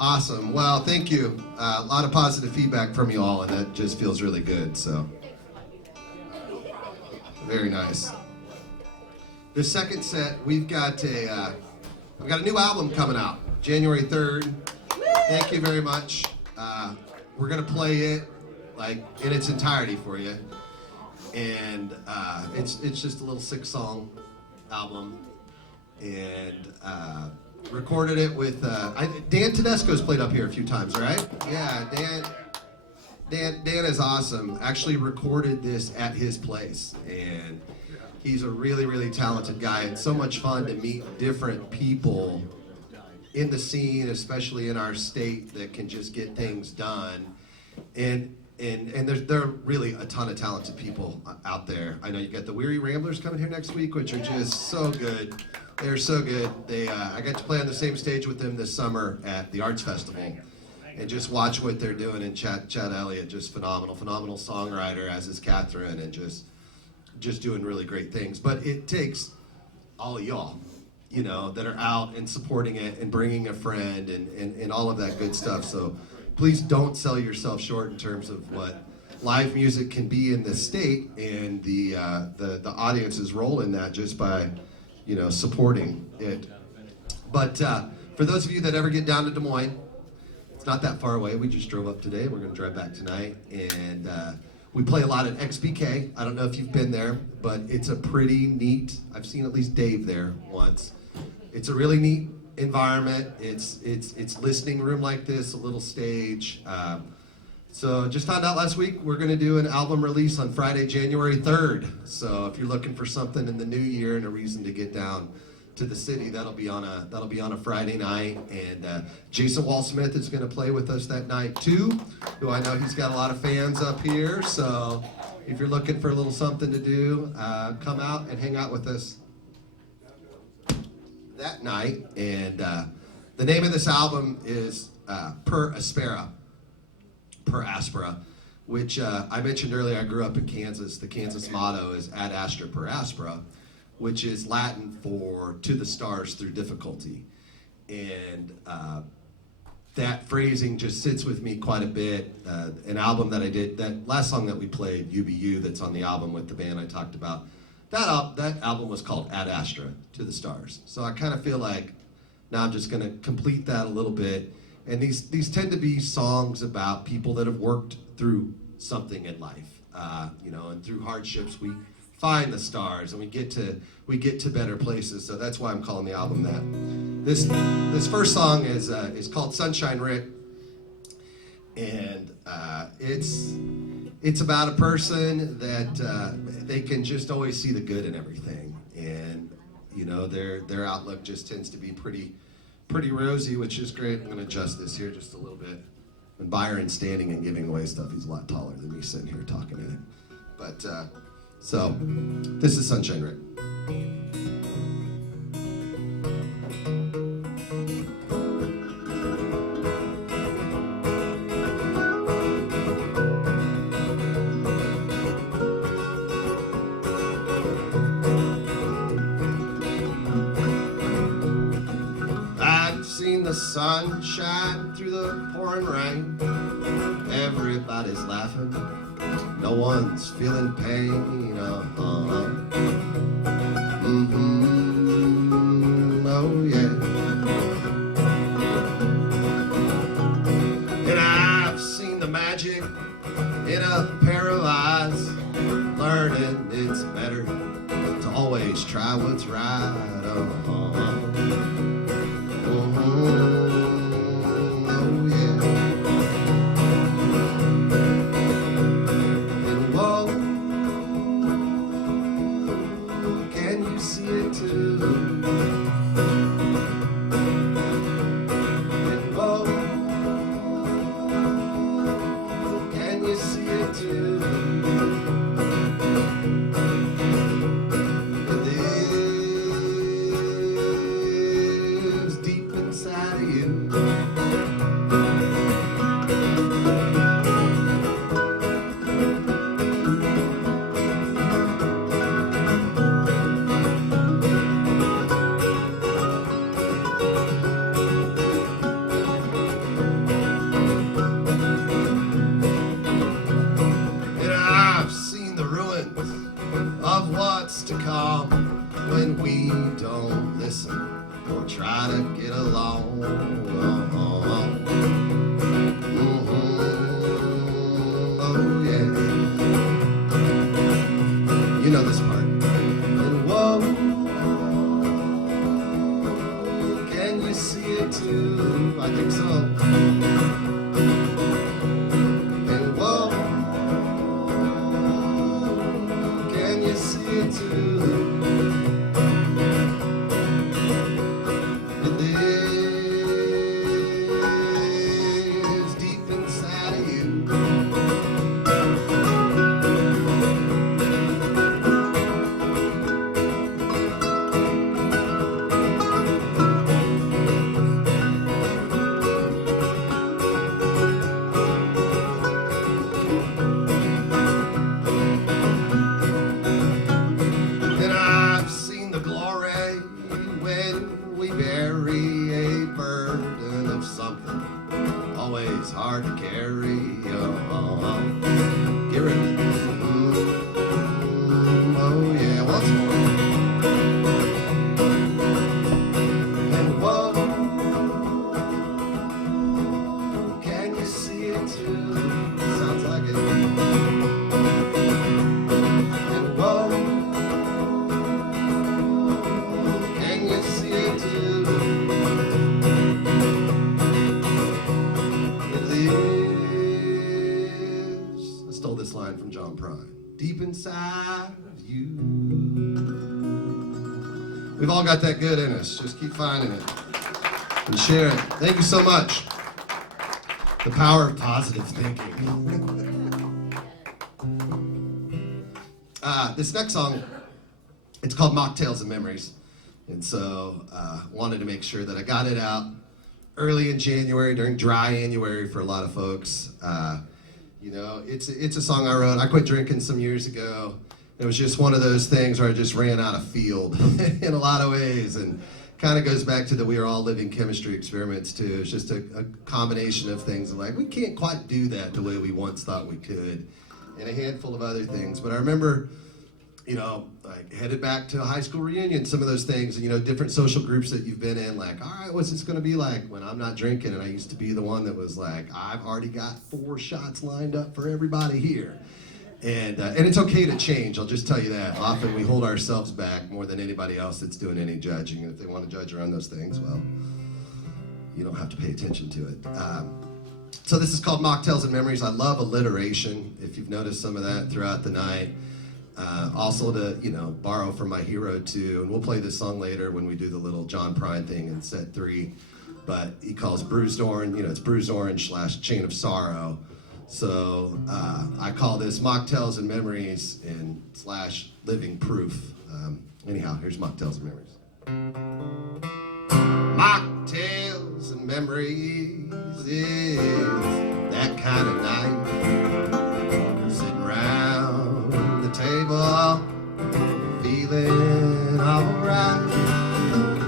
Awesome. Well, thank you. A lot of positive feedback from you all, and that just feels really good. So, very nice. The second set, we've got a new album coming out, January 3rd. Thank you very much. We're gonna play it like in its entirety for you, and it's just a little 6-song album, and recorded it with Dan Tedesco's played up here a few times, right? Yeah, Dan is awesome. Actually recorded this at his place, and he's a really, really talented guy. It's so much fun to meet different people in the scene, especially in our state, that can just get things done. And there are really a ton of talented people out there. I know you got the Weary Ramblers coming here next week, which are just so good. They're so good. I got to play on the same stage with them this summer at the Arts Festival, and just watch what they're doing. And Chad Elliott, just phenomenal songwriter, as is Catherine, and just doing really great things. But it takes all of y'all, that are out and supporting it and bringing a friend and all of that good stuff. So please don't sell yourself short in terms of what live music can be in this state, and the audience's role in that, just by supporting it. But for those of you that ever get down to Des Moines, it's not that far away. We just drove up today. We're going to drive back tonight, and we play a lot at XBK. I don't know if you've been there, but it's a pretty neat. I've seen at least Dave there once. It's a really neat environment. It's listening room like this, a little stage. So just found out last week we're going to do an album release on Friday, January 3rd. So if you're looking for something in the new year and a reason to get down to the city, that'll be on a Friday night. And Jason Wall-Smith is going to play with us that night too, who I know he's got a lot of fans up here. So if you're looking for a little something to do, come out and hang out with us that night. And the name of this album is Per Aspera, which I mentioned earlier. I grew up in Kansas. The Kansas motto is Ad Astra Per Aspera, which is Latin for to the stars through difficulty. And that phrasing just sits with me quite a bit. An album that I did, that last song that we played, UBU, that's on the album with the band I talked about, that album was called Ad Astra, to the stars. So I kind of feel like now I'm just going to complete that a little bit. And these tend to be songs about people that have worked through something in life, and through hardships we find the stars, and we get to better places. So that's why I'm calling the album that. This first song is called Sunshine Rick, and it's about a person that they can just always see the good in everything, and their outlook just tends to be pretty rosy, which is great. I'm going to adjust this here just a little bit. When Byron's standing and giving away stuff, he's a lot taller than me sitting here talking to him. But, so, this is Sunshine Rick. The sun shine through the pouring rain. Everybody's laughing. No one's feeling pain. Oh yeah. And I've seen the magic in a pair of eyes, learning it's better to always try what's right. too. I think so. And whoa, can you see it too? Hard to carry on. Get ready. Oh yeah, once more. And whoa, can you see it too? Sounds like it. And whoa, can you see it too? I stole this line from John Prine. Deep inside of you. We've all got that good in us. Just keep finding it and share it. Thank you so much. The power of positive thinking. This next song, it's called Mocktails and Memories. And so wanted to make sure that I got it out early in January, during dry January for a lot of folks. You know, it's a song I wrote. I quit drinking some years ago. It was just one of those things where I just ran out of field in a lot of ways, and kind of goes back to the we are all living chemistry experiments too. It's just a combination of things like we can't quite do that the way we once thought we could, and a handful of other things. But I remember, you know, like headed back to a high school reunion, some of those things, and you know, different social groups that you've been in, like, all right, what's this gonna be like when I'm not drinking? And I used to be the one that was like, I've already got 4 shots lined up for everybody here. And it's okay to change, I'll just tell you that. Often we hold ourselves back more than anybody else that's doing any judging. And if they want to judge around those things, well, you don't have to pay attention to it. So this is called Mocktails and Memories. I love alliteration, if you've noticed some of that throughout the night. Also to, you know, borrow from my hero too, and we'll play this song later when we do the little John Prine thing in set 3, but he calls Bruised Orange, you know, it's Bruised Orange / Chain of Sorrow. So I call this Mocktails and Memories and / Living Proof. Anyhow, here's Mocktails and Memories. Mocktails and memories is that kind of night. Sitting around the table, feeling alright.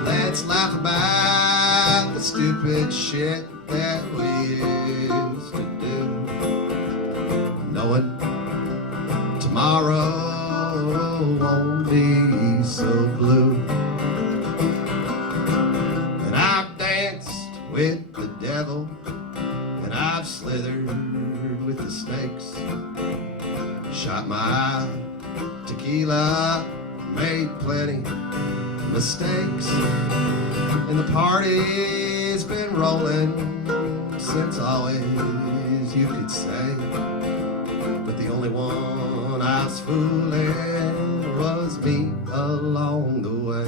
Let's laugh about the stupid shit that we used to do, knowing tomorrow won't be so blue. And I've danced with the devil, and I've slithered with the snakes, shot my tequila, made plenty mistakes, and the party's been rolling since always, you could say. But the only one I was fooling was me along the way.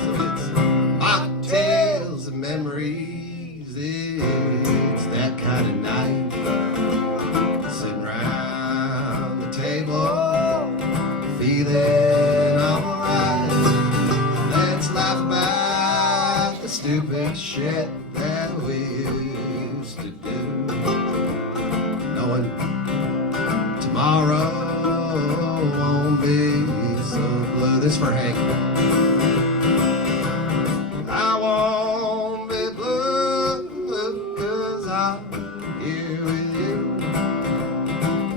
So it's mocktails and memories, it's that kind of night. Sitting around the table, feeling alright. Let's laugh about the stupid shit that we used to do, knowing tomorrow won't be so blue. This for Hank. I won't be blue 'cause I'm here with you.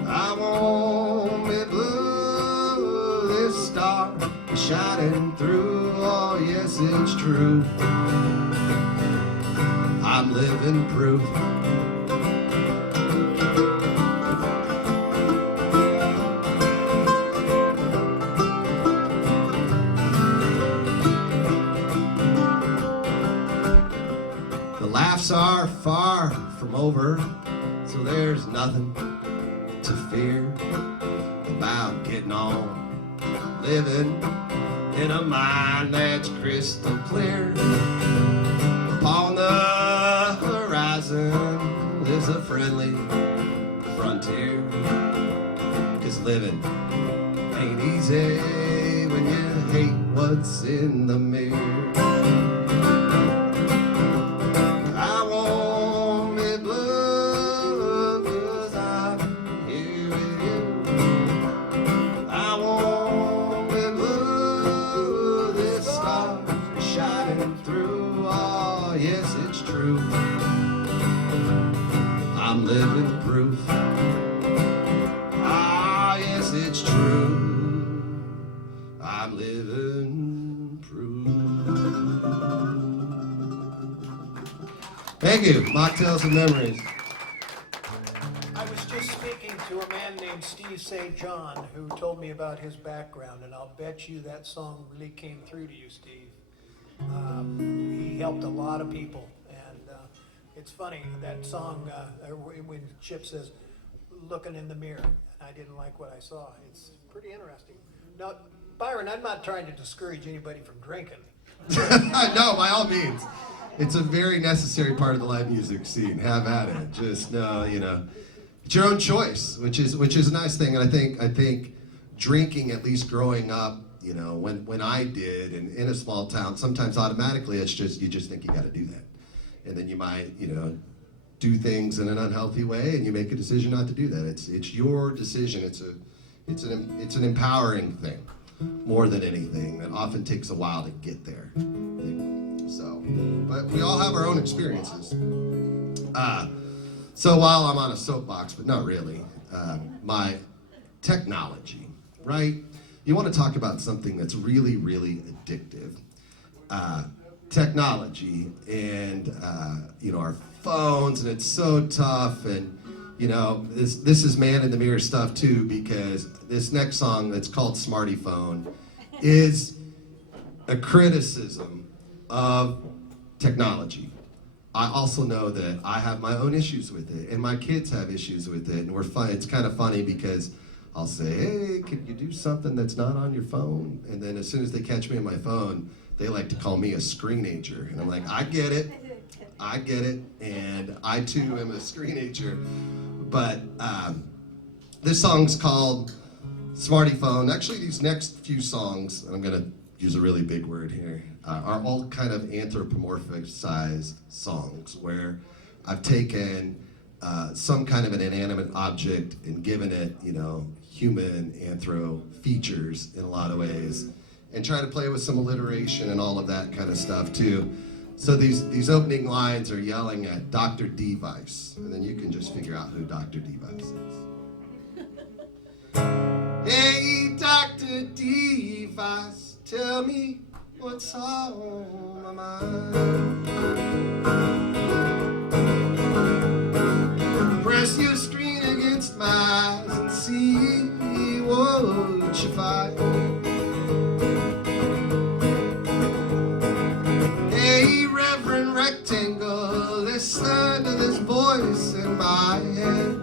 I won't be blue, this star is shining through. Oh yes, it's true, I'm living proof. laughs are far from over, so there's nothing to fear about getting on, living in a mind that's crystal clear. Upon the horizon lives a friendly frontier, 'cause living ain't easy when you hate what's in the mirror. I won't be blue 'cause I'm here with you. I won't be blue, this star's shining through. Oh, yes, it's true. I'm living proof. Ah, yes, it's true. I'm living proof. Thank you. Mocktails and memories. I was just speaking to a man named Steve St. John who told me about his background, and I'll bet you that song really came through to you, Steve. He helped a lot of people, and it's funny, that song, when Chip says, looking in the mirror, and I didn't like what I saw. It's pretty interesting. Now, Byron, I'm not trying to discourage anybody from drinking. No, by all means. It's a very necessary part of the live music scene. Have at it. Just know, it's your own choice, which is a nice thing. And I think drinking, at least growing up, when I did, and in a small town, sometimes automatically you just think you got to do that, and then you might, do things in an unhealthy way, and you make a decision not to do that. It's your decision. It's an empowering thing, more than anything. That often takes a while to get there. So, but we all have our own experiences. So while I'm on a soapbox, but not really, my technology, right? You want to talk about something that's really, really addictive. Technology and, our phones, and it's so tough. And, this is man in the mirror stuff too, because this next song that's called Smarty Phone is a criticism of technology. I also know that I have my own issues with it, and my kids have issues with it, and it's kind of funny because I'll say, hey, can you do something that's not on your phone? And then as soon as they catch me on my phone, they like to call me a screenager. And I'm like, I get it, and I too am a screenager. But this song's called Smarty Phone. Actually, these next few songs, and I'm gonna use a really big word here, are all kind of anthropomorphized songs where I've taken some kind of an inanimate object and given it, human anthro features in a lot of ways, and try to play with some alliteration and all of that kind of stuff too. So these opening lines are yelling at Dr. Device, and then you can just figure out who Dr. Device is. Hey, Dr. Device, tell me what's on my mind. Press your screen against my eyes and see what you find. Hey, Reverend Rectangle, listen to this voice in my head.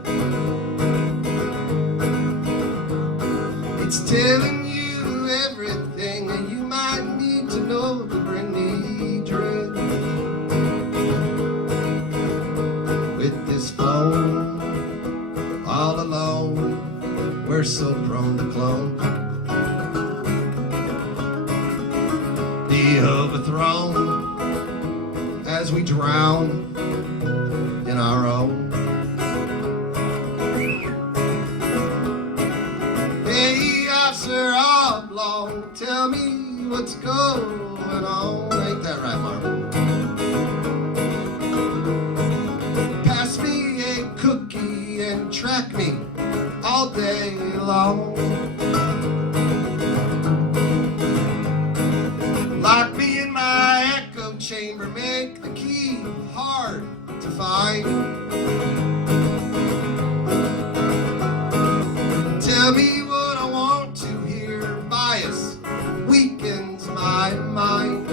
It's telling you everything that you might need to know to bring me dread. With this phone, all alone, we're so prone to clone. Be overthrown as we drown in our own. Hey, Officer Oblong, tell me what's going on. Ain't that right, Marvin? Pass me a cookie and track me all day long. Lock me in my echo chamber, make the key hard to find. Tell me what I want to hear, bias weakens my mind.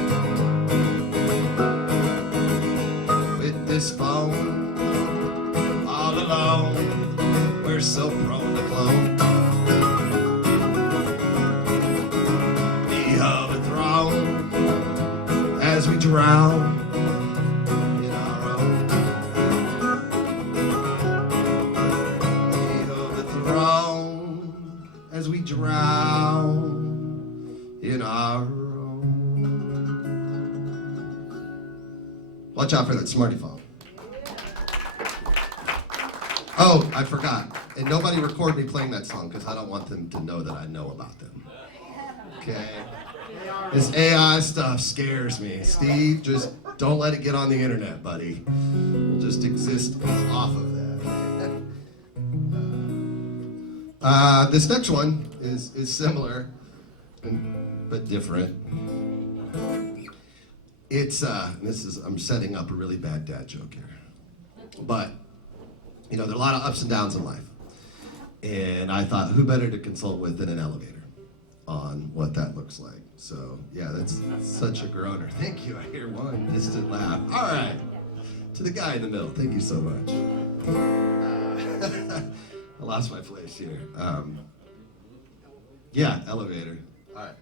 With this phone all alone. We're so prone to clone. We overthrown as we drown in our own. We overthrown as we drown in our own. Watch out for that smartphone. Oh, I forgot. And nobody record me playing that song because I don't want them to know that I know about them. Okay? This AI stuff scares me. Steve, just don't let it get on the internet, buddy. We'll just exist off of that. This next one is similar, but different. It's I'm setting up a really bad dad joke here. But, you know, there are a lot of ups and downs in life. And I thought, who better to consult with than an elevator on what that looks like. So, yeah, that's such a groaner. Thank you. I hear one distant laugh. All right. To the guy in the middle, thank you so much. I lost my place here. Yeah, elevator. All right.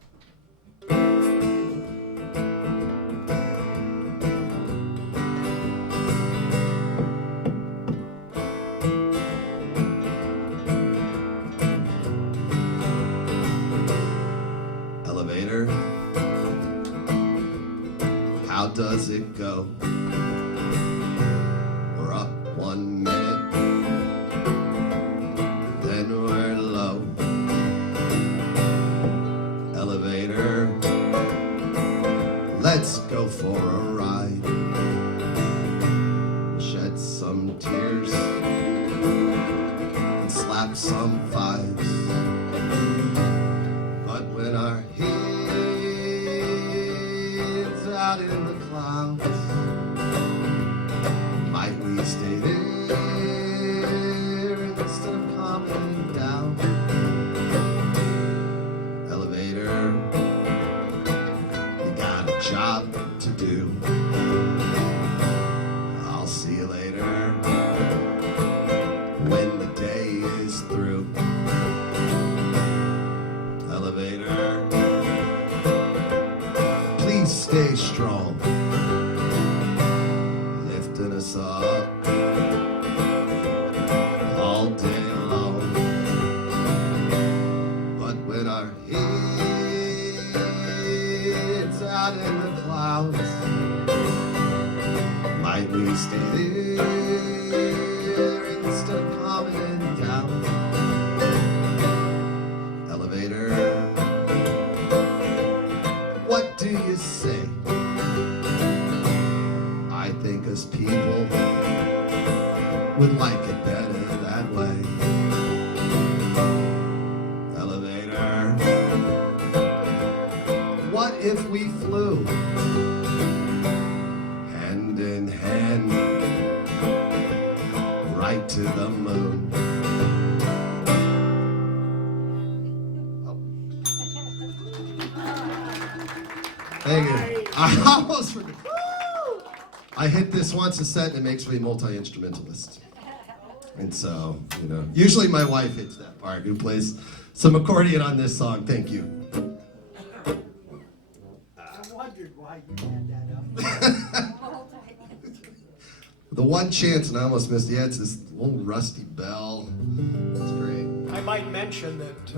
Elevator, how does it go? We're up 1 minute, then we're low. Elevator, let's go for a ride. Shed some tears and slap some fives. But when our heads out in the clouds, might we stay there instead of coming down? Elevator, you got a job to do. I'll see you later when the day is through. Elevator, please stay strong, lifting us up all day long. But when our heads out in the clouds, might we stay there instead of coming down? Elevator, what do you say? I think us people would like it better that way. Elevator, what if we flew hand in hand right to the moon? Thank you. I almost forgot. I hit this once a set and it makes me a multi-instrumentalist. And so, you know, usually my wife hits that part, who plays some accordion on this song. Thank you. I wondered why you had that up. The one chance, and I almost missed it. Yeah, it's this little rusty bell. It's great. I might mention that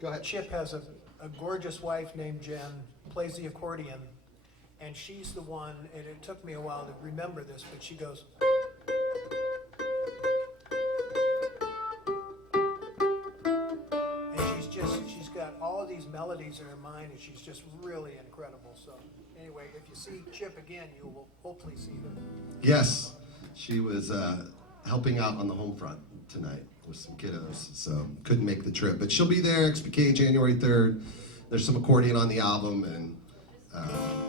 Go ahead. Chip has a gorgeous wife named Jen, plays the accordion, and she's the one, and it took me a while to remember this, but she goes, and she's got all of these melodies in her mind, and she's just really incredible. So anyway, if you see Chip again, you will hopefully see her. Yes, she was helping out on the home front tonight with some kiddos, so couldn't make the trip. But she'll be there, XPK, January 3rd. There's some accordion on the album and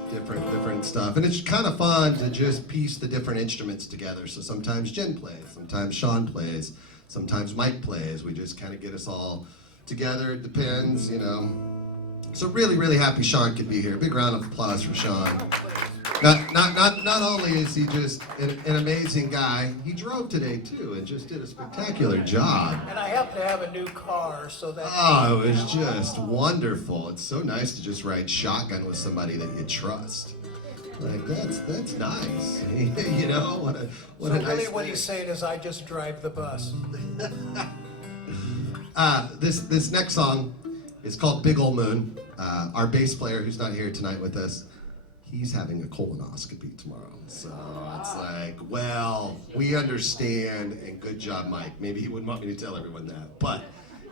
different stuff. And it's kind of fun to just piece the different instruments together. So sometimes Jen plays, sometimes Sean plays, sometimes Mike plays. We just kind of get us all together. It depends, you know. So really, really happy Sean could be here. Big round of applause for Sean. Not only is he just an amazing guy, he drove today too and just did a spectacular job. And I happen to have a new car, so that... Oh, it was just wonderful. It's so nice to just ride shotgun with somebody that you trust. Like, that's nice. You know, what a So nice really what thing. he's saying is I just drive the bus. This next song is called Big Ol' Moon. Our bass player, who's not here tonight with us, he's having a colonoscopy tomorrow. So it's like, well, we understand, and good job, Mike. Maybe he wouldn't want me to tell everyone that, but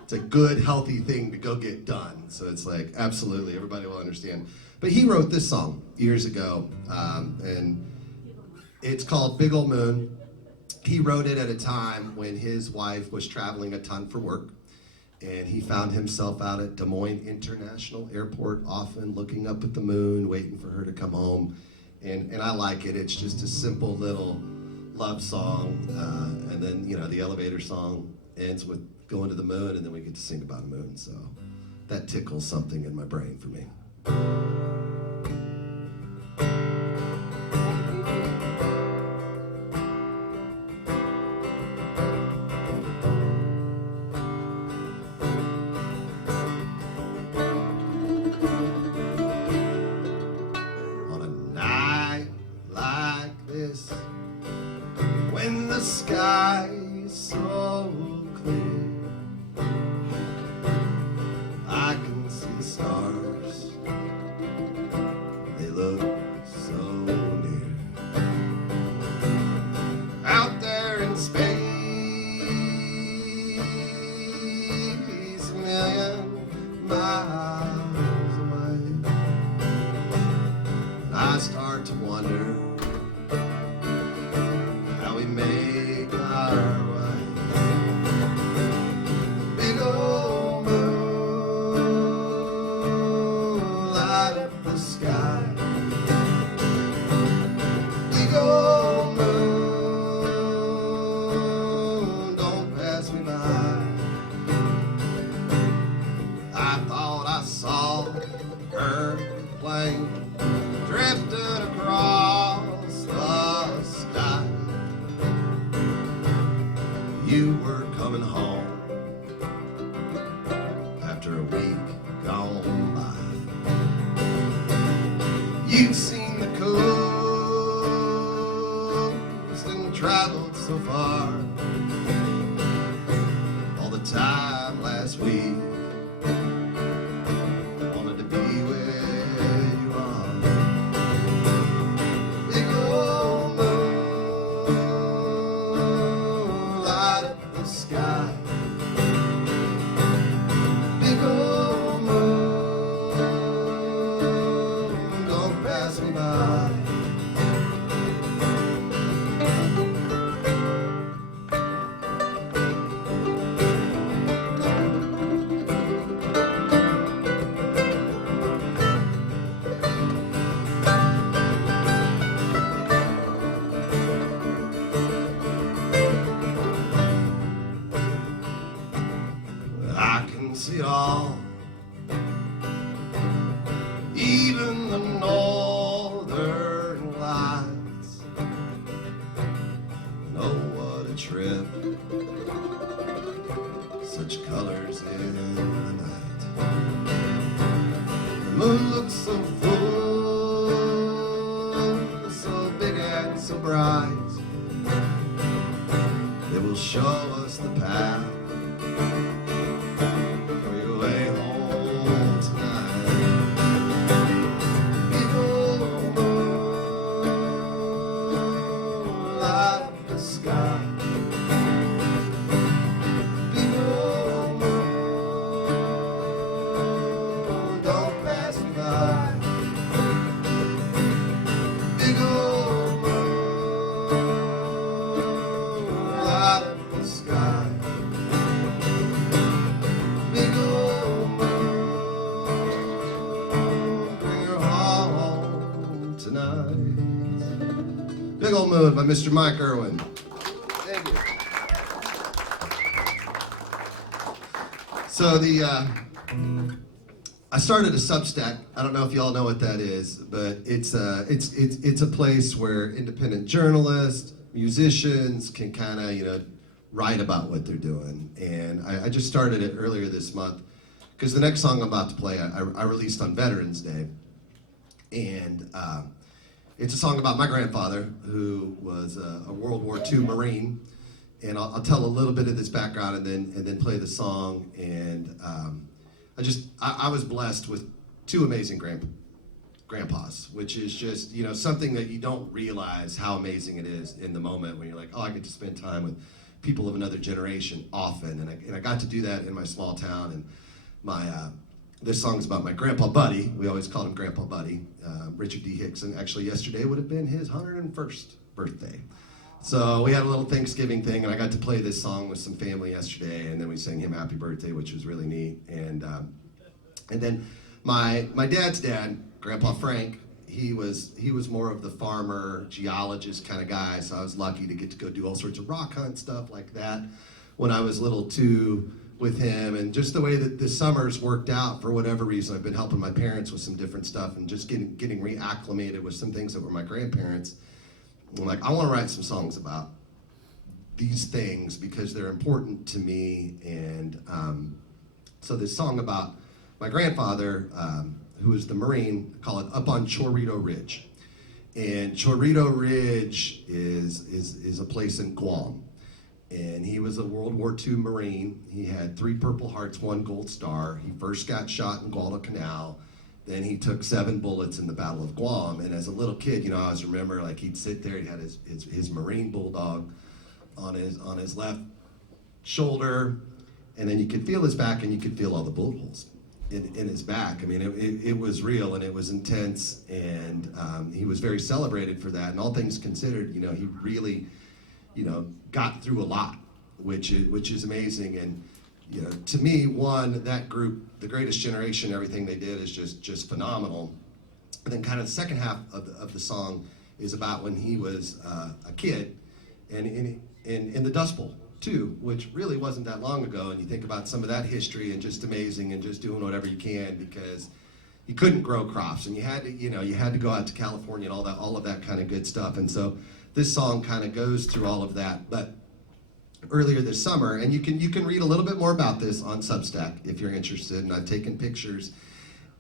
it's a good, healthy thing to go get done. So it's like, absolutely, everybody will understand. But he wrote this song years ago, and it's called Big Ol' Moon. He wrote it at a time when his wife was traveling a ton for work, and he found himself out at Des Moines International Airport, often looking up at the moon, waiting for her to come home. And I like it. It's just a simple little love song, and then, you know, the elevator song ends with going to the moon, and then we get to sing about a moon. So that tickles something in my brain for me. On a night like this, when the sky is so clear, I can see the stars. They look so near. Out there in space, a million miles away, I start to wonder how we make our way. Big old moon, light up the sky. Big old moon, don't pass me by. I thought I saw her plane drifted across the sky. You were coming home after a week gone by. You've seen the coast and traveled so far. All the time last week, wanted to be where you are. Big old moon, light up the sky. Big old moon, don't pass me by. I can see all, even the northern lights. Oh, what a trip, such colors in the night. The moon looks so full, so big and so bright. It will show us the path for your way home tonight. Big old moon, light up the sky. Big old moon, don't pass me by. Big old moon, light up the sky. Big old moon, bring her home tonight. Big Old Moon by Mr. Mike Irwin. Thank you. So I started a Substack. I don't know if y'all know what that is, but it's a place where independent journalists, musicians can kind of write about what they're doing. And I just started it earlier this month because the next song I'm about to play I released on Veterans Day, and it's a song about my grandfather who was a World War II Marine. And I'll tell a little bit of this background and then play the song. And I was blessed with two amazing grandpas, which is just something that you don't realize how amazing it is in the moment when you're like, oh, I get to spend time with people of another generation often, and I got to do that in my small town. And this song's about my grandpa Buddy. We always called him Grandpa Buddy, Richard D. Hickson. Actually, yesterday would have been his 101st birthday. So we had a little Thanksgiving thing, and I got to play this song with some family yesterday, and then we sang him happy birthday, which was really neat. And then my dad's dad, Grandpa Frank, he was more of the farmer, geologist kind of guy, so I was lucky to get to go do all sorts of rock hunt stuff like that when I was little too with him. And just the way that the summers worked out, for whatever reason, I've been helping my parents with some different stuff and just getting reacclimated with some things that were my grandparents. I'm like, I want to write some songs about these things because they're important to me. And so this song about my grandfather, who was the Marine, I call it Up on Chorrito Ridge. And Chorrito Ridge is a place in Guam. And he was a World War II Marine. He had 3 Purple Hearts, 1 Gold Star. He first got shot in Guadalcanal. Then he took 7 bullets in the Battle of Guam. And as a little kid, I always remember, like, he'd sit there, he had his Marine bulldog on his left shoulder, and then you could feel his back and you could feel all the bullet holes in his back. I mean, it was real and it was intense, and he was very celebrated for that. And all things considered, he really, got through a lot, which is amazing. And to me, that group, the Greatest Generation, everything they did is just phenomenal. And then kind of the second half of the song is about when he was a kid and in the Dust Bowl too, which really wasn't that long ago. And you think about some of that history and just amazing and just doing whatever you can because you couldn't grow crops and you had to go out to California and all of that kind of good stuff. And so this song kind of goes through all of that. But earlier this summer, and you can read a little bit more about this on Substack if you're interested, and I've taken pictures.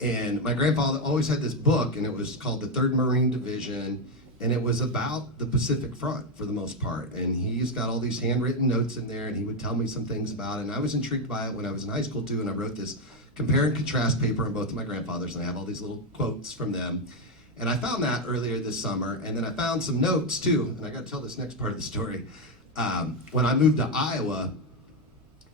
And my grandfather always had this book, and it was called the 3rd Marine Division, and it was about the Pacific Front for the most part. And he's got all these handwritten notes in there, and he would tell me some things about it. And I was intrigued by it when I was in high school too, and I wrote this compare and contrast paper on both of my grandfathers, and I have all these little quotes from them. And I found that earlier this summer, and then I found some notes too, and I got to tell this next part of the story. When I moved to Iowa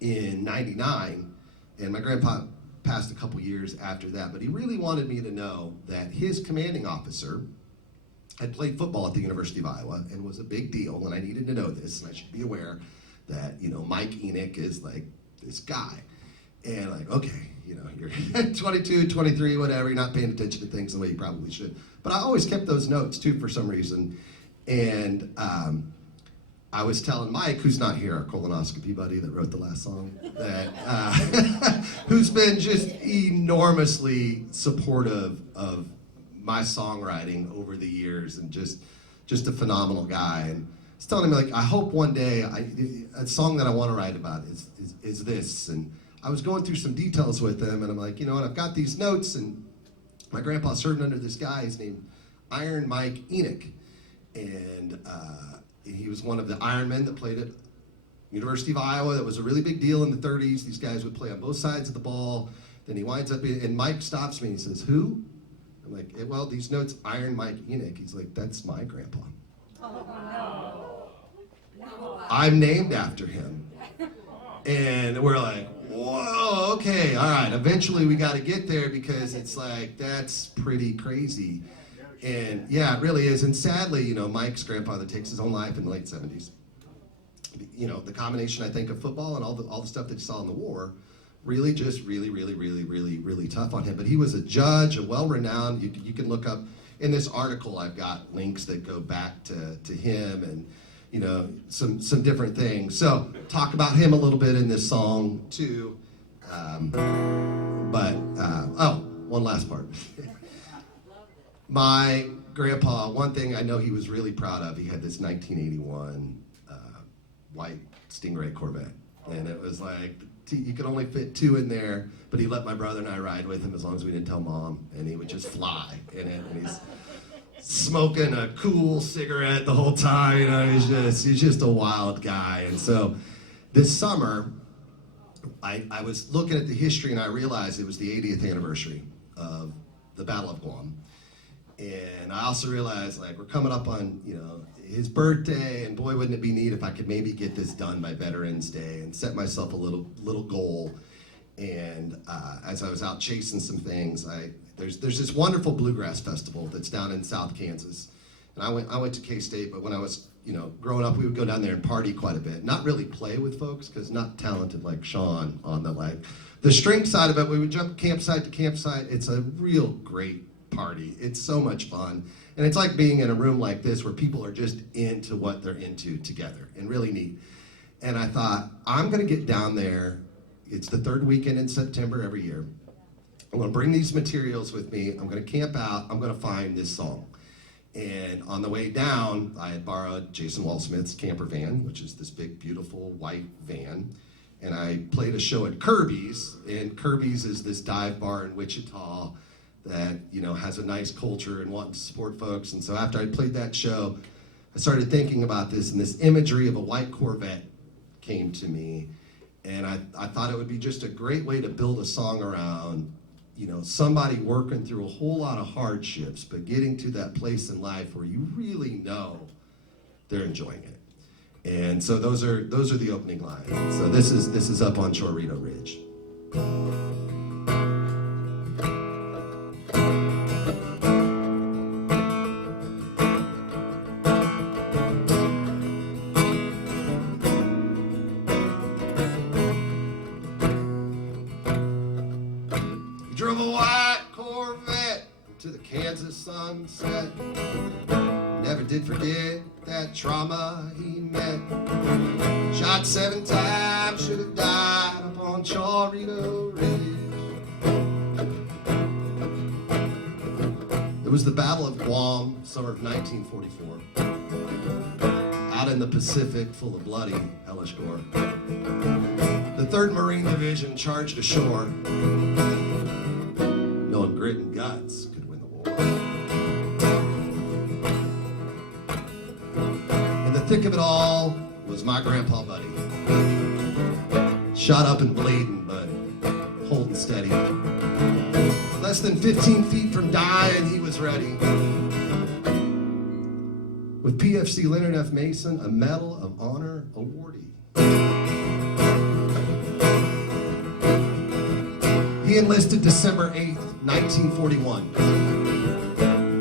in '99, and my grandpa passed a couple years after that, but he really wanted me to know that his commanding officer had played football at the University of Iowa and was a big deal, and I needed to know this, and I should be aware that, Mike Enoch is like this guy. And like, okay, you're 22, 23, whatever, you're not paying attention to things the way you probably should. But I always kept those notes too for some reason. And I was telling Mike, who's not here, our colonoscopy buddy that wrote the last song, that who's been just enormously supportive of my songwriting over the years, and just a phenomenal guy. And I was telling him, like, I hope one day a song that I want to write about is this. And I was going through some details with him, and I'm like, and I've got these notes, and my grandpa served under this guy. He's named Iron Mike Enoch, and he was one of the Iron Men that played at University of Iowa. That was a really big deal in the 30s. These guys would play on both sides of the ball. Then he winds up, and Mike stops me and he says, "Who?" I'm like, well, these notes, Iron Mike Enoch. He's like, that's my grandpa. Oh, no. I'm named after him. And we're like, whoa, okay, all right. Eventually we got to get there because it's like, that's pretty crazy. And yeah, it really is. And sadly, Mike's grandfather takes his own life in the late 70s. The combination, I think, of football and all the stuff that he saw in the war really just really tough on him. But he was a judge, a well-renowned, you can look up, in this article I've got links that go back to him and some different things. So talk about him a little bit in this song too. One last part. My grandpa, one thing I know he was really proud of, he had this 1981 white Stingray Corvette. And it was like, you could only fit 2 in there, but he let my brother and I ride with him as long as we didn't tell mom, and he would just fly in it. And he's smoking a cool cigarette the whole time, you know, he's just a wild guy. And so this summer, I was looking at the history and I realized it was the 80th anniversary of the Battle of Guam. And I also realized, like, we're coming up on, you know, his birthday, and boy, wouldn't it be neat if I could maybe get this done by Veterans Day and set myself a little goal. And as I was out chasing some things, there's this wonderful bluegrass festival that's down in South Kansas. And I went to K-State, but when I was, you know, growing up, we would go down there and party quite a bit. Not really play with folks, because not talented like Sean on the string side of it. We would jump campsite to campsite. It's a real great party. It's so much fun. And it's like being in a room like this where people are just into what they're into together, and really neat. And I thought, I'm gonna get down there. It's the 3rd weekend in September every year. I'm gonna bring these materials with me. I'm gonna camp out. I'm gonna find this song. And on the way down, I had borrowed Jason Walsmith's camper van, which is this big, beautiful white van. And I played a show at Kirby's, and Kirby's is this dive bar in Wichita that, you know, has a nice culture and wanting to support folks. And so after I played that show, I started thinking about this, and this imagery of a white Corvette came to me. And I thought it would be just a great way to build a song around, you know, somebody working through a whole lot of hardships, but getting to that place in life where you really know they're enjoying it. And so those are the opening lines. So this is up on Chorrito Ridge. Drove a white Corvette to the Kansas sunset. Never did forget that trauma he met. Shot 7 times, should have died up on Chorrito Ridge. It was the Battle of Guam, summer of 1944. Out in the Pacific, full of bloody, hellish gore. The 3rd Marine Division charged ashore, knowing grit and guts could win the war. In the thick of it all was my grandpa buddy. Shot up and bleeding, but holding steady. Less than 15 feet from dying, he was ready. With PFC Leonard F. Mason, a Medal of Honor awardee. He enlisted December 8th, 1941.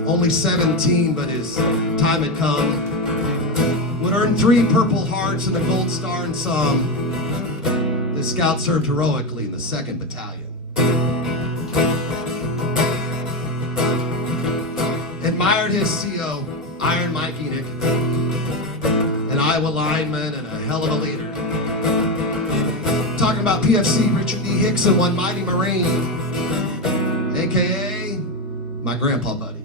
Only 17, but his time had come. Would earn 3 Purple Hearts and a Gold Star in some. The scout served heroically in the 2nd Battalion. Admired his CO, Iron Mike Enoch, an Iowa lineman and a hell of a leader. Talking about PFC Richard D. Hickson, one mighty Marine, AKA my grandpa buddy.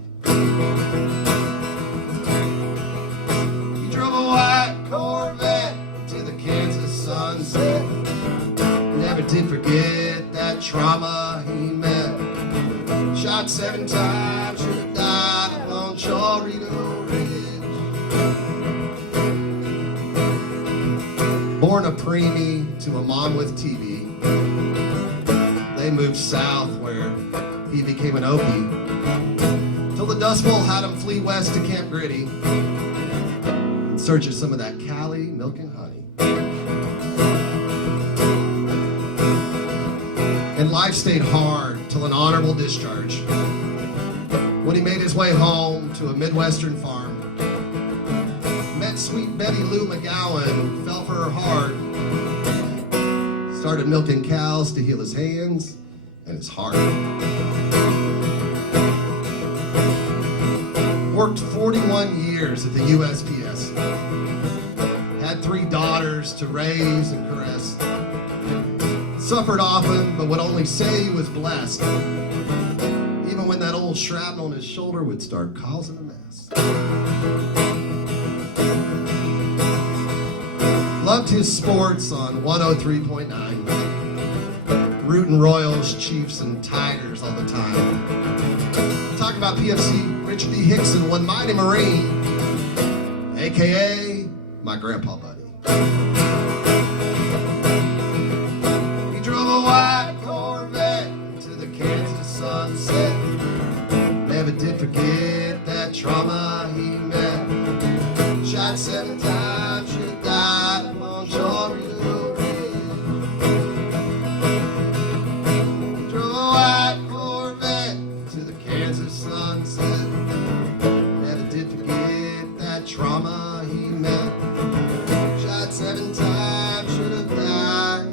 He drove a white Corvette to the Kansas sunset. Never did forget that trauma he met. Shot 7 times, should have died up on Chorrito Ridge. Born a preemie to a mom with TB, they moved south where he became an Okie. Till the Dust Bowl had him flee west to Camp Gritty in search of some of that Cali milk and honey. And life stayed hard till an honorable discharge. When he made his way home to a Midwestern farm, met sweet Betty Lou McGowan, fell for her heart, started milking cows to heal his hands and his heart. Worked 41 years at the USPS. Had 3 daughters to raise and caress. Suffered often, but would only say he was blessed. Even when that old shrapnel on his shoulder would start causing a mess. Loved his sports on 103.9. Rooting Royals, Chiefs, and Tigers all the time. Talking about PFC, Richard D. Hickson, one mighty Marine, a.k.a. my grandpa buddy. He drove a white Corvette to the Kansas sunset. Never did forget that trauma he met. Shot 7 times, should have died upon shore. Drove a white Corvette to the Kansas sunset. Never did forget that trauma he met. Shot 7 times, should have died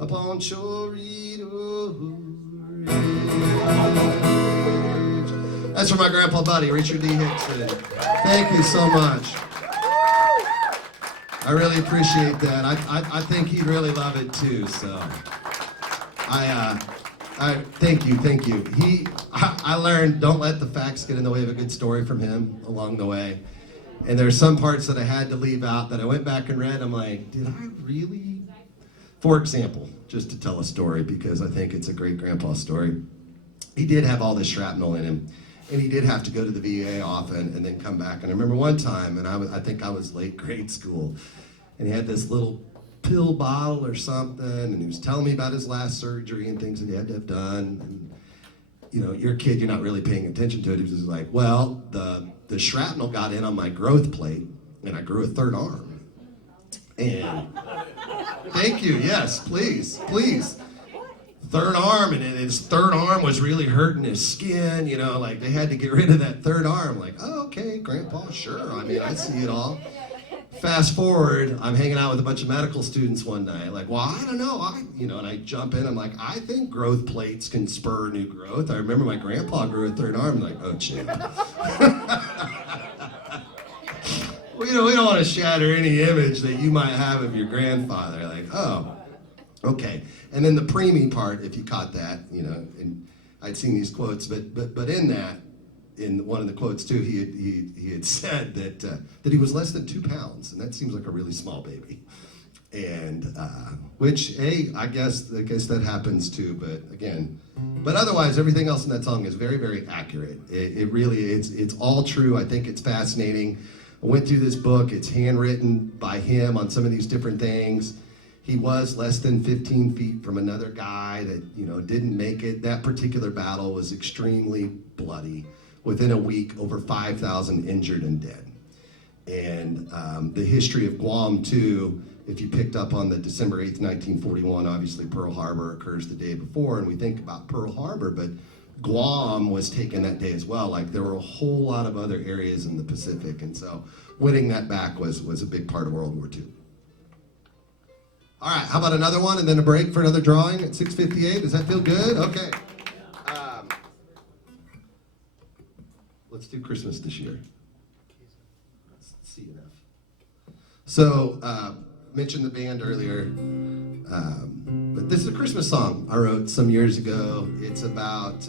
upon Chorito Ridge. That's for my grandpa buddy, Richard D. Hickson. Thank you so much. I really appreciate that. I think he'd really love it too. So, I thank you. I learned don't let the facts get in the way of a good story from him along the way. And there's some parts that I had to leave out that I went back and read. I'm like, did I really? For example, just to tell a story because I think it's a great grandpa story. He did have all this shrapnel in him, and he did have to go to the VA often and then come back. And I remember one time, and I think I was late grade school, and he had this little pill bottle or something, and he was telling me about his last surgery and things that he had to have done. And, you know, you're a kid, you're not really paying attention to it. He was just like, well, the shrapnel got in on my growth plate, and I grew a third arm. And thank you, yes, please. Third arm, and his third arm was really hurting his skin, you know, like they had to get rid of that third arm. Like, oh, okay, Grandpa, sure. I mean, I see it all. Fast forward, I'm hanging out with a bunch of medical students one night, like, well, I don't know, and I jump in, I'm like, I think growth plates can spur new growth. I remember my grandpa grew a third arm, I'm like, oh, shit. We don't want to shatter any image that you might have of your grandfather. Like, oh, okay. And then the preemie part, if you caught that, you know, and I'd seen these quotes, but in that, in one of the quotes too, he had said that he was less than 2 pounds, and that seems like a really small baby. And which, hey, I guess that happens too. But otherwise, everything else in that song is very, very accurate. It really is. It's all true. I think it's fascinating. I went through this book. It's handwritten by him on some of these different things. He was less than 15 feet from another guy that, you know, didn't make it. That particular battle was extremely bloody. Within a week, over 5,000 injured and dead. And the history of Guam, too, if you picked up on the December 8th, 1941, obviously Pearl Harbor occurs the day before, and we think about Pearl Harbor, but Guam was taken that day as well. Like, there were a whole lot of other areas in the Pacific, and so winning that back was a big part of World War II. All right, how about another one and then a break for another drawing at 6:58? Does that feel good? Okay. Let's do Christmas this year. Let's see enough. So, mentioned the band earlier, but this is a Christmas song I wrote some years ago. It's about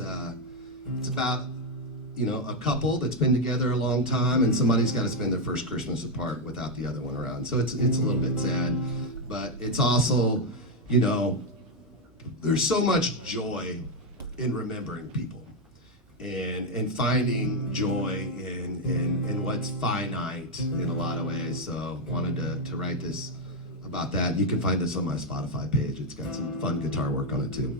you know, a couple that's been together a long time, and somebody's got to spend their first Christmas apart without the other one around. So it's a little bit sad, but it's also, you know, there's so much joy in remembering people. And finding joy in what's finite in a lot of ways. So wanted to write this about that. You can find this on my Spotify page. It's got some fun guitar work on it too.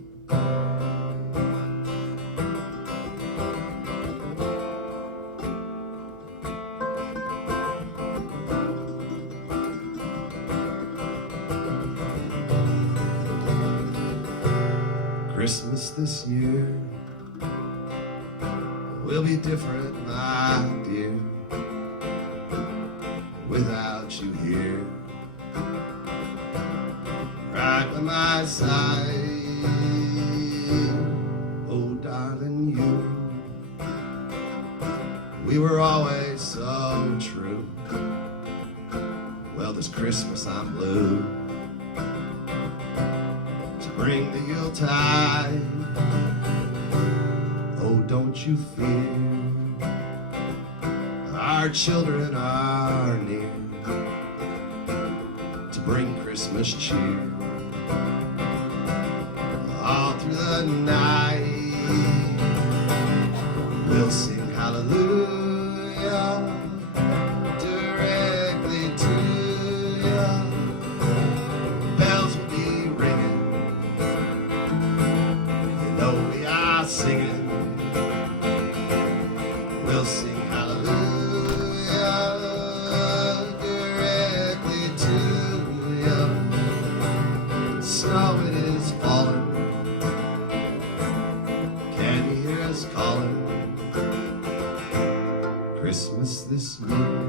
Christmas this year will be different, my dear, without you here, right by my side. Oh, darling, we were always so true. Well, this Christmas I'm blue. bring the Yuletide. Oh, don't you fear, our children are near to bring Christmas cheer. All through the night we'll sing hallelujah directly to you. Bells will be ringing, you know we are singing. We'll sing hallelujah directly to you. Snow it is falling, can you hear us calling? Christmas this year.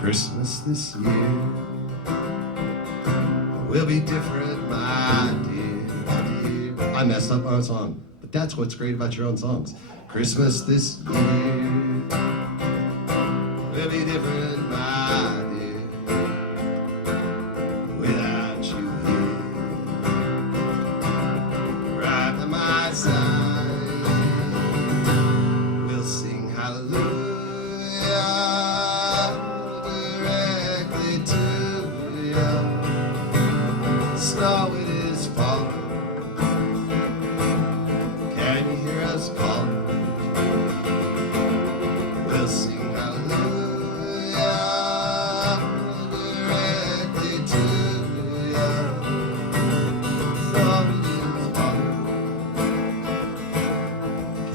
Christmas this year will be different, my dear. I messed up our song, but that's what's great about your own songs. Christmas this year will be different, my dear, without you here, right by my side. We'll sing hallelujah directly to you. Snow it is falling, can you hear us calling? We'll sing hallelujah directly to you. Snow it is falling,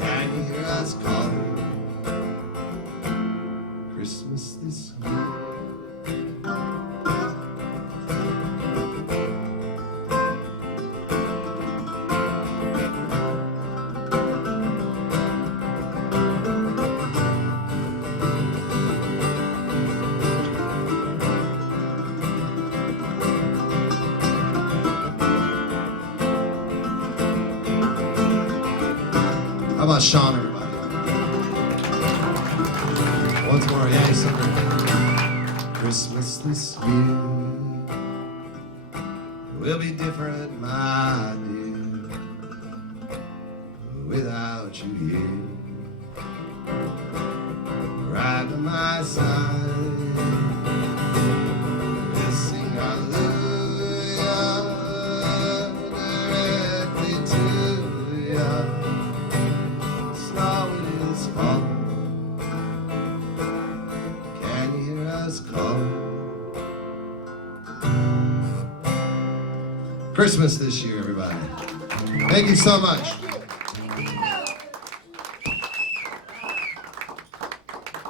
can you hear us calling? Christmas this year. How about Sean, everybody? Once more, yeah, sucker. Christmas this year will be different, my dear, without you here, right by my side. We'll sing hallelujah directly to you. Snow it is falling, can you hear us calling? Christmas this year, everybody. Thank you so much.